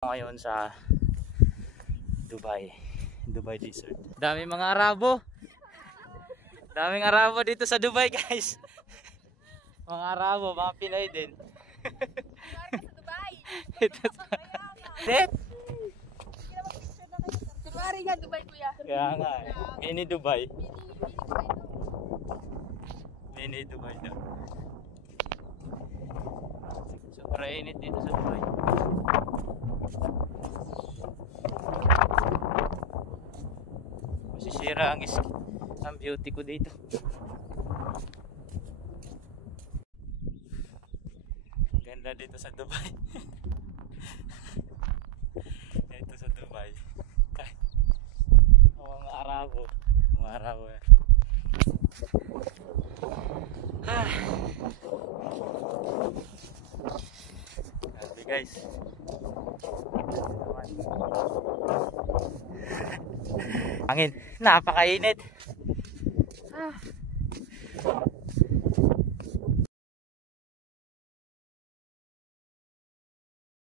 Ngayon sa Dubai Desert. Daming mga Arabo. Daming Arabo dito sa Dubai, guys. Mga Arabo, mga Pinay din. Ito sa Kunwari nga Dubai, kuya. Kaya nga eh. Mini Dubai. Mini Dubai daw. Sobrang init dito sa Dubai. Masisira ang beauty ko dito. Ganda dito sa Dubai. Dito sa Dubai. Ay, mga Arabo. Mga Arabo yan. Grabe guys. Hangin, napakainit.